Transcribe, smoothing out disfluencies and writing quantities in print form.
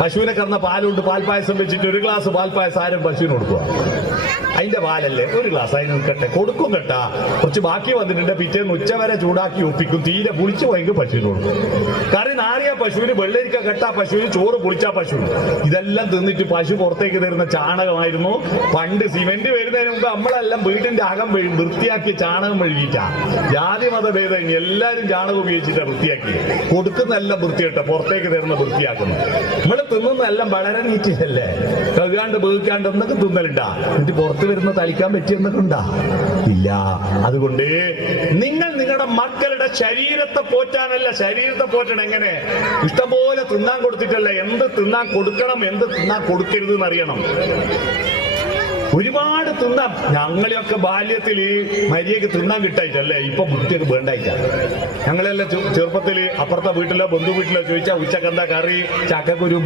പശുവിനെ കറന്ന പാലുണ്ട്, പാൽപ്പായസം വെച്ചിട്ട് ഒരു ഗ്ലാസ് പാൽപ്പായസം ആരും പശുവിന് കൊടുക്കുക? അതിന്റെ പാലല്ലേ, ഒരു ഗ്ലാസ് അതിന് നിൽക്കട്ടെ, കൊടുക്കും കേട്ടാ. കുറച്ച് ബാക്കി വന്നിട്ടുണ്ട്, പിറ്റേന്ന് ഉച്ചവരെ ചൂടാക്കി ഒപ്പിക്കും. തീരെ പുളിച്ചു പോയെങ്കിൽ പശുവിന് കൊടുക്കും. കറി നാറിയ പശുവിന്, വെള്ളരിക്ക കെട്ടാ പശുവിന്, ചോറ് പുളിച്ചാ പശുവിന്. ഇതെല്ലാം തിന്നിട്ട് പശു പുറത്തേക്ക് തരുന്ന ചാണകമായിരുന്നു പണ്ട്. സിമെന്റ് വരുന്നതിന് മുമ്പ് നമ്മളെല്ലാം വീട്ടിന്റെ അകം വൃത്തിയാക്കി ചാണകം മെഴുകിയിട്ടാ. ജാതി മതഭേദം എല്ലാരും ചാണകം ഉപയോഗിച്ചിട്ടാ വൃത്തിയാക്കി. കൊടുക്കുന്നെല്ലാം വൃത്തിയിട്ട, പുറത്തേക്ക് തരുന്ന വൃത്തിയാക്കുന്നു. നമ്മള് തിന്നുന്നെല്ലാം വളരെ നീറ്റിലല്ലേ, കഴുകാണ്ട് ബേക്കാണ്ട് എന്നൊക്കെ തിന്നലുണ്ടാ. എന്നിട്ട് പുറത്ത് വരുന്ന തളിക്കാൻ പറ്റിയെന്നൊക്കെ ഉണ്ടാ? ഇല്ല. അതുകൊണ്ട് നിങ്ങൾ നിങ്ങളുടെ മക്കളുടെ ശരീരത്തെ പോറ്റാനല്ല, ശരീരത്തെ പോറ്റണം എങ്ങനെ? ഇഷ്ടംപോലെ തിന്നാൻ കൊടുത്തിട്ടല്ല, എന്ത് തിന്നാൻ കൊടുക്കണം, എന്ത് തിന്നാൻ കൊടുക്കരുത് എന്നറിയണം. ഒരുപാട് തിന്നാം. ഞങ്ങളെയൊക്കെ ബാല്യത്തിൽ മര്യാദക്ക് തിന്നാൻ കിട്ടായിട്ടല്ലേ ഇപ്പൊ കുട്ടിയൊക്കെ വേണ്ടായിട്ടാ. ഞങ്ങളെല്ലാം ചെറുപ്പത്തിൽ അപ്പുറത്തെ വീട്ടിലോ ബന്ധു വീട്ടിലോ ചോദിച്ചാൽ ഉച്ചക്കെന്താ കറി, ചക്കക്കുരു